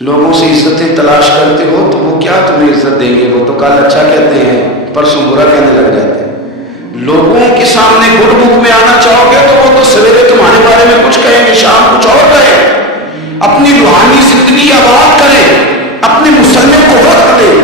لوگوں سے عزتیں تلاش کرتے ہو تو وہ کیا تمہیں عزت دیں گے؟ وہ تو کل اچھا کہتے ہیں پرسوں برا کہنے لگ جاتے ہیں۔ لوگوں کے سامنے گڈ بک میں آنا چاہو گے تو وہ تو سویرے تمہارے بارے میں کچھ کہیں گے، شام کچھ اور کہیں۔ اپنی روحانی زندگی آباد کریں، اپنے مسلم کو وقت دیں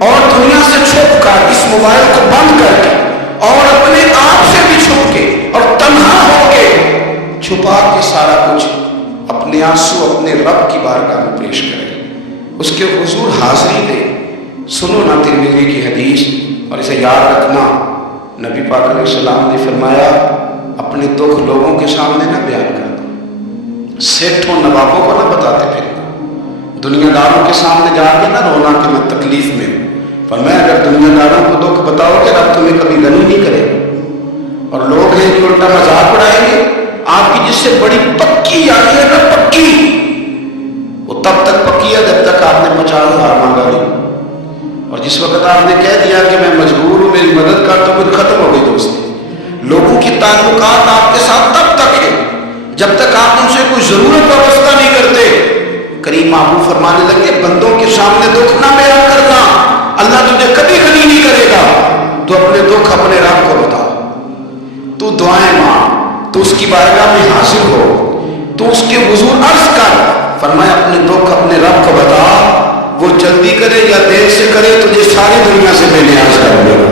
اور دنیا سے چھپ کر اس موبائل کو بند کر کے اور اپنے آپ سے بھی چھپ کے اور تنہا ہو کے چھپا کے سارا کچھ اپنے آنسو اپنے رب کی بارگاہ میں پیش کریں، اس کے حضور حاضری دیں۔ سنو نا ترمذی کی حدیث اور اسے یاد رکھنا، نبی پاک علیہ السلام نے فرمایا اپنے دکھ لوگوں کے سامنے نہ بیان کر دو، سیٹھوں نوابوں کو نہ بتاتے پھرنا، دنیا داروں کے سامنے جا کے نہ رونا کہ میں تکلیف میں ہوں۔ فرمایا اگر دنیا داروں کو دکھ بتاؤ کہ رب تمہیں کبھی غنی نہیں کرے گا، اور لوگ ہیں کہ الٹا مذاق اڑائیں گے۔ آپ کی جس سے بڑی پکی آئی ہے نا، پکی، وہ تب تک پکی ہے جب تک آپ نے 50,000 مانگا نہیں، اور جس وقت آپ نے کہہ دیا کہ میں مجبور ہوں میری مدد کر تو پھر ختم ہو گئی دوستی۔ لوگوں کی تعلقات آپ کے ساتھ تب تک ہے جب تک آپ ان سے کوئی ضرورت وابستہ نہیں کرتے۔ کریم محبوب فرمانے لگے بندوں کے سامنے دکھ نہ بیان کرنا، اللہ تجھے کبھی غنی نہیں کرے گا۔ تو اپنے دکھ اپنے رب کو بتا، تو دعائیں مانگ، تو اس کی بارگاہ میں حاضر ہو، تو اس کے حضور عرض کر۔ فرمایا اپنے دکھ اپنے رب کو بتا، وہ جلدی کرے یا دیر سے کرے تجھے ساری دنیا سے بے نیاز کر دے گا،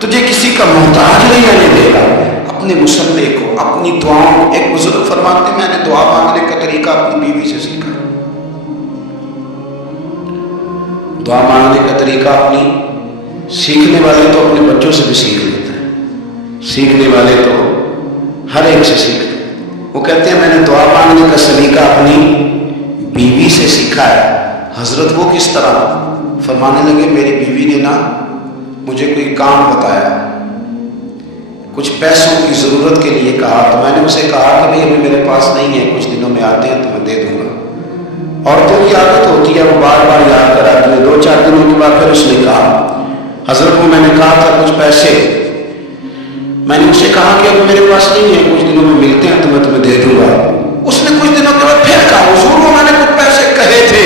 تجھے کسی کا محتاج نہیں آنے دے گا۔ اپنے مسئلے کو، اپنی دعاؤں، ایک بزرگ فرماتے ہیں میں نے دعا مانگنے کا طریقہ اپنی بیوی سے سیکھا۔ دعا مانگنے کا طریقہ اپنی، سیکھنے والے تو اپنے بچوں سے بھی سیکھ لیتے ہیں، سیکھنے والے تو ہر ایک سے سیکھتے ہیں۔ وہ کہتے ہیں میں نے دعا مانگنے کا سلیقہ اپنی بیوی سے سیکھا ہے۔ حضرت وہ کس طرح؟ فرمانے لگے میری بیوی نے نا مجھے کوئی کام بتایا، کچھ پیسوں کی ضرورت کے لیے کہا، تو میں نے اسے کہا کہ بھئی ابھی میرے پاس نہیں ہے، کچھ دنوں میں آتے ہیں تو میں دے دوں گا۔ عورتوں کی عادت ہوتی ہے وہ بار بار یاد کراتی ہے، 2-4 دنوں کے بعد پھر اس نے کہا حضرت کو میں نے کہا تھا کچھ پیسے، میں نے اسے کہا کہ اب میرے پاس نہیں ہے، کچھ دنوں میں ملتے ہیں تو میں تمہیں دے دوں گا۔ اس نے کچھ دنوں کے بعد پھر کہا حضور وہ میں نے کچھ پیسے کہے تھے۔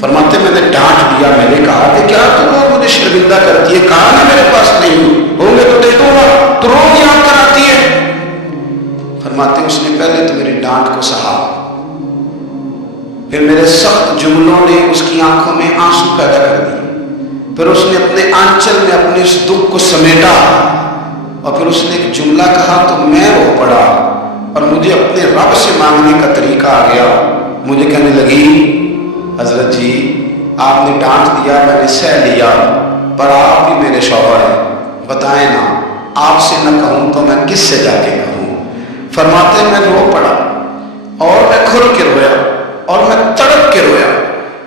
فرماتے میں نے ڈانٹ دیا، میں نے کہا کہ کیا تو روز مجھے شرمندہ کرتی ہے، کہا نا میرے پاس نہیں ہوں گے تو دے دوں گا، تو روز یاد کراتی ہے۔ فرماتے اس نے پہلے تو میری ڈانٹ کو سہا، پھر میرے سخت جملوں نے اس کی آنکھوں میں آنسو پیدا کر دیے، پھر اس نے اپنے آنچل میں اپنے اس دکھ کو سمیٹا، اور پھر اس نے ایک جملہ کہا تو میں رو پڑا اور مجھے اپنے رب سے مانگنے کا طریقہ آ گیا۔ مجھے کہنے لگی حضرت جی آپ نے ڈانٹ دیا میں نے سہ لیا، پر آپ بھی میرے شوہر ہیں، بتائیں نا آپ سے نہ کہوں تو میں کس سے جا کے کہوں؟ فرماتے میں رو پڑا اور میں کھل کے رویا اور میں تڑپ کے رویا،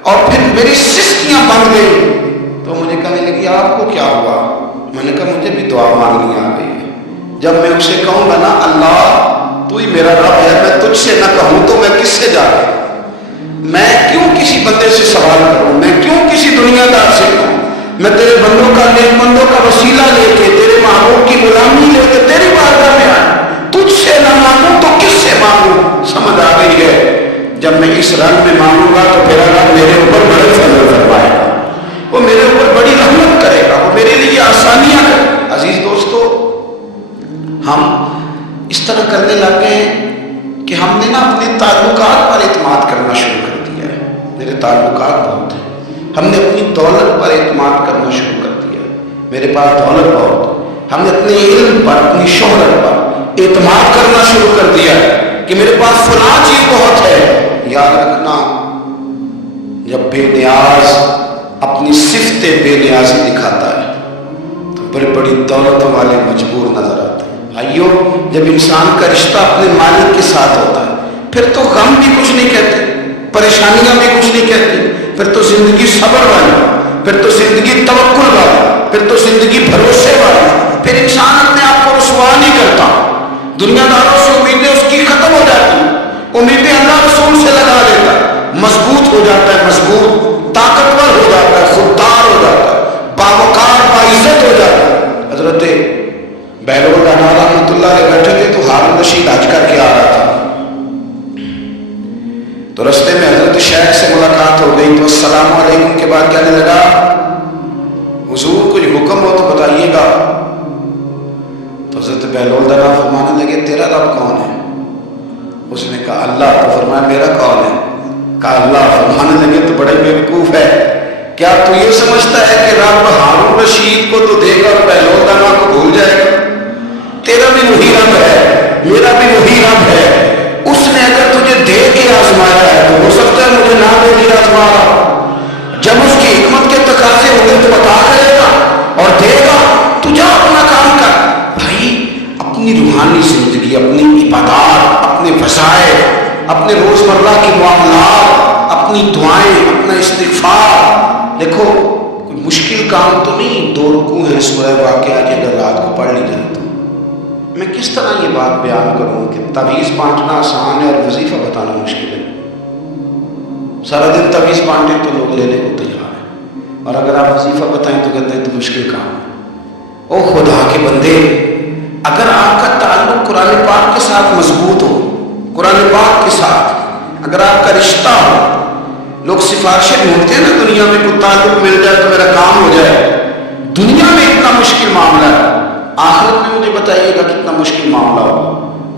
اور پھر میری سسکیاں بند گئی۔ تو مجھے کہنے لگی آپ کو کیا ہوا؟ میں نے کہا مجھے بھی دعا مانگنی آ گئی ہے، جب میں اسے کہوں گا نا اللہ تو ہی میرا رب ہے، میں تجھ سے نہ کہوں تو میں کس سے جا کے، میں کیوں کسی بندے سے سوال کروں، میں کیوں کسی دنیا دار سے کہوں؟ میں تیرے بندوں کا، نیک بندوں کا وسیلہ لے کے، تیرے محبوب کی غلامی لے کے تیری بارگاہ میں آیا، تجھ سے نہ مانگوں تو کس سے مانگوں؟ سمجھ آ گئی ہے جب میں اس رنگ میں مانگوں گا تو پھر اللہ میرے اوپر بڑے فضل فرمائے گا، وہ میرے اوپر بڑی رحمت کرے گا، وہ میرے لیے آسانیاں کرے گا۔ عزیز دوستو ہم اس طرح کرنے لگ گئے ہیں کہ ہم نے نا اپنے تعلقات پر اعتماد کرنا شروع کر دیا ہے۔ میرے تعلقات بہت ہیں، ہم نے اپنی دولت پر اعتماد کرنا شروع کر دیا ہے، میرے پاس دولت بہت ہے، ہم نے اپنے علم پر، اپنی شہرت پر اعتماد کرنا شروع کر دیا ہے کہ میرے پاس فلاں چیز بہت ہے۔ یاد رکھنا جب بے نیاز اپنی صفت بے نیازی دکھاتا ہے تو بڑی بڑی دولتوں والے مجبور نظر آتے ہیں۔ بھائیو جب انسان کا رشتہ اپنے مالک کے ساتھ ہوتا ہے پھر تو غم بھی کچھ نہیں کہتے، پریشانیاں بھی کچھ نہیں کہتی، پھر تو زندگی صبر والی، پھر تو زندگی توکل والی، پھر تو زندگی بھروسے والی، پھر انسان اپنے آپ کو رسوا نہیں کرتا، دنیا داروں سے امیدیں اس کی ختم ہو جاتی، امیدیں اللہ رسول سے لگا لیتا، مضبوط ہو جاتا ہے، مضبوط، طاقتور ہو جاتا ہے، خوددار ہو جاتا ہے، باوقار باعزت ہو جاتا ہے۔ حضرت بہلول رحمۃ اللہ علیہ بیٹھے تھے تو ہارون رشید حج کر کے آ رہا تھا، تو رستے میں حضرت شیخ سے ملاقات गई तो अस्सलाम वालेकुम के बाद कहने लगा, हुजूर कुछ हुक्म हो तो बताइएगा। तो हज़रत बहलोल दरा फरमाने लगे, तेरा रब कौन है? उसने कहा अल्लाह। तो फरमाया मेरा कौन है? कहा अल्लाह। फरमाने लगे तो बड़े बेवकूफ है, क्या तू ये समझता है कि रब हारून रशीद को तो देगा और बहलोल दरा को भूल जाएगा? तेरा भी वही रब है, मेरा भी वही रब है। उसने अगर तुझे दे के आजमाया है तो हो सकता है मुझे ना दे के आजमाया। जब उसकी हिकमत के तकाजे होंगे तो बता करेगा और देगा। तू जा अपना काम कर। भाई अपनी रूहानी जिंदगी, अपनी इबादत, अपने वसाइल, अपने रोजमर्रा के मामलात, अपनी दुआएं, अपना इस्तिग़फ़ार। देखो कोई मुश्किल काम तो नहीं, 2 रुकू हैं सूरह वाक़िआ की, अगर रात को पढ़ ली जाए तो। मैं किस तरह ये बात बयान करूं कि तवीज़ बांटना आसान है और वजीफा बताना मुश्किल है। सारा दिन तवीज़ बांटे तो लोग लेने को तैयार हैं, और अगर आप वजीफा बताएं तो कहते हैं तो मुश्किल काम है। ओ खुदा के बंदे, अगर आपका ताल्लुक कुरान पाक के साथ मजबूत हो, कुरान पाक के साथ अगर आपका रिश्ता हो, लोग सिफारिशें ढूंढते हैं ना दुनिया में, कोई ताल्लुक मिल जाए तो मेरा काम हो जाए। दुनिया में इतना मुश्किल मामला है, आखिरत में मुझे बताइएगा कितना मुश्किल मामला होगा।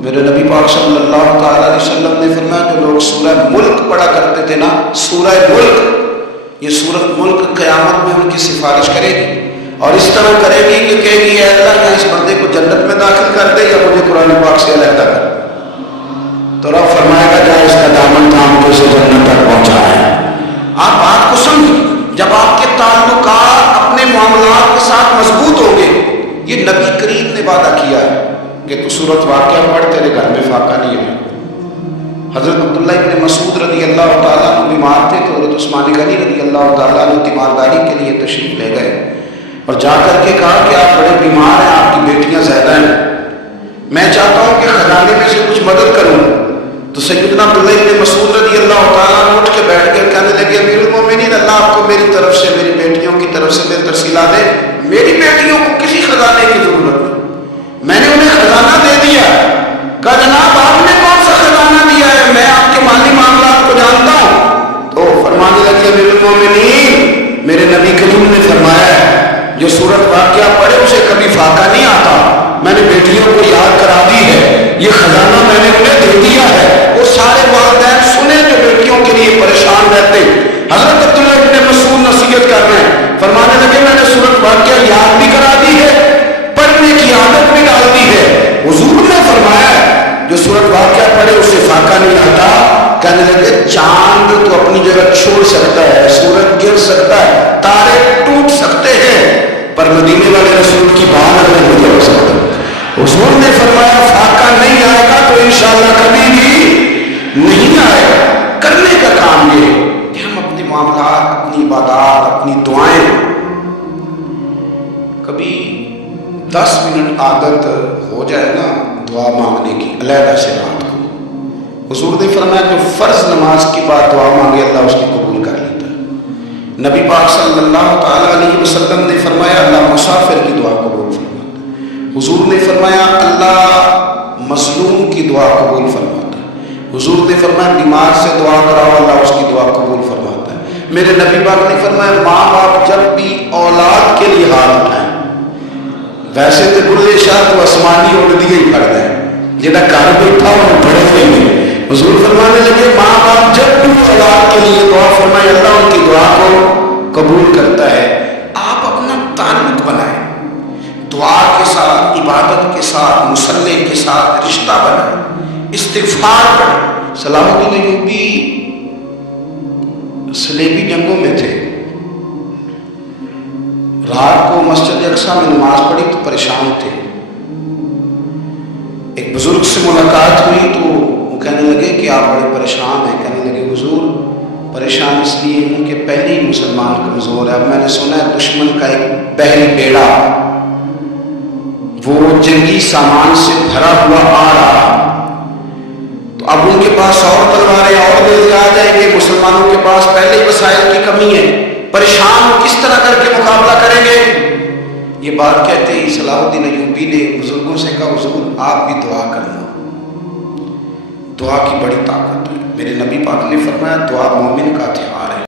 मेरे नबी पाक सल्लल्लाहु अलैहि वसल्लम ने फरमाया, जो लोग सूरह मुल्क पढ़ा करते थे ना, सूरह मुल्क, ये सूरत मुल्क क़यामत में उनकी सिफारिश करेगी और इस तरह करेगी कि कहेगी अल्लाह या इस बंदे को जन्नत में दाखिल कर दे या मुझे कुरान पाक से अलग कर। तो रब फरमाएगा जा इसका दामन थाम के उसे जन्नत तक पहुंचाए। आप बात को समझिए, जब आपके ताल्लुकात अपने मामलात के साथ मजबूत होंगे, ये नबी करीम ने वादा किया है कि तू सूरत वाक़िआ पढ़, तेरे घर में फाका नहीं है। हज़रत अब्दुल्लाह इब्न मसूद रज़ी अल्लाह तआला अन्हु बीमार थे तो हज़रत उस्मान गनी रज़ी अल्लाह तआला अन्हु तीमारदारी के लिए तशरीफ ले गए और जाकर के कहा कि आप बड़े बीमार हैं, आपकी बेटियां ज़्यादा हैं, मैं चाहता हूँ कि खजाने में से कुछ मदद करूँ। तो सैयदना अब्दुल्लाह इब्न मसूद रज़ी अल्लाह तआला अन्हु उठ के बैठ गए, कहने लगे अमीरुल मोमिनीन, अल्लाह आपको मेरी तरफ से, मेरी बेटियों की तरफ से मेरी तरसीला दे। मेरी बेटियों को किसी खजाने की जरूरत नहीं, मैंने उन्हें खजाना दे दिया। कहा जनाब आपने कौन सा खजाना दिया है, मैं आपके माली मामलात को जानता हूँ। तो फरमाने लगे अमीरुल मोमिनीन, मेरे नबी करीम ने फरमाया है जो सूरत वाक़िआ पढ़े उसे कभी फाका नहीं आता। मैंने बेटियों को याद करा दी है, ये खजाना मैंने उन्हें दे दिया है। वो सारे वालिदैन सुने जो बेटियों के लिए परेशान रहते। हज़रत अब्दुल्लाह इब्न मसूद नसीहत कर रहे हैं, फरमाने लगे मैंने सूरत वाक़िआ याद भी करा दी है, पढ़ने की आदत भी डाल दी है। हुजूर ने फरमाया जो सूरत वाक़िआ पढ़े उसे फाका नहीं आता। कहने लगे चांद तो अपनी जगह छोड़ सकता है, सूरज गिर सकता है, तारे टूट सकते हैं, पर मदीने वाले रसूल की बात नहीं हो सकती। हुजूर ने फरमाया फाका नहीं आएगा तो इंशाअल्लाह कभी भी नहीं आएगा। करने का काम ये कि हम अपने मामलात, अपनी इबादत, अपनी दुआएं, कभी 10 मिनट आदत हो जाए ना दुआ मांगने की, अलहदा से रात को। हुजूर ने फरमाया जो फर्ज नमाज के बाद दुआ मांगे अल्लाह उसकी कबूल कर लेता है। नबी पाक सल्लल्लाहु अलैहि वसल्लम ने फरमाया अल्लाह मुसाफिर की दुआ कबूल फरमाता है। हुजूर ने फरमाया अल्लाह मजलूम की दुआ कबूल फरमाता है। हुजूर ने फरमाया बीमार से दुआ कराओ अल्लाह उसकी दुआ कबूल फरमाता है। मेरे नबी पाक ने फरमाया माँ बाप जब भी औलाद के लिए हाथ उठाएं, वैसे तो बुल्ले शाह तो आसमानी उड़ दिए ही फड़ गए, जिहड़ा घर बैठा वो बड़े नहीं। हुजूर फरमाने लगे माँ बाप जब भी औलाद के लिए दुआ फरमाए अल्लाह उनकी दुआ को कबूल करता है। आप अपना ताल्लुक बनाएं, दुआ के साथ, इबादत के साथ, मुसल्ले के साथ रिश्ता बनाएं, इस्तिग़फ़ार करें। सलाहुद्दीन अय्यूबी सलेबी जंगों में थे, रात को मस्जिद अक्सा में नमाज पढ़ी तो परेशान थे। एक बुजुर्ग से मुलाकात हुई तो वो कहने लगे कि आप बड़े परेशान हैं। कहने लगे हुजूर परेशान इसलिए हूँ कि पहले ही मुसलमान कमज़ोर है, अब मैंने सुना है दुश्मन का एक बहल बेड़ा वो जंगी सामान से भरा हुआ आ रहा, तो अब उनके पास और तलवारें और दिल आ जाएंगे, मुसलमानों के पास पहले ही वसाइल की कमी है, परेशान किस तरह करके मुकाबला करेंगे। ये बात कहते ही सलाहुद्दीन अय्यूबी ने बुजुर्गों से कहा हुजूर आप भी दुआ करना, दुआ की बड़ी ताकत है। मेरे नबी पाक ने फरमाया दुआ मोमिन का हथियार है।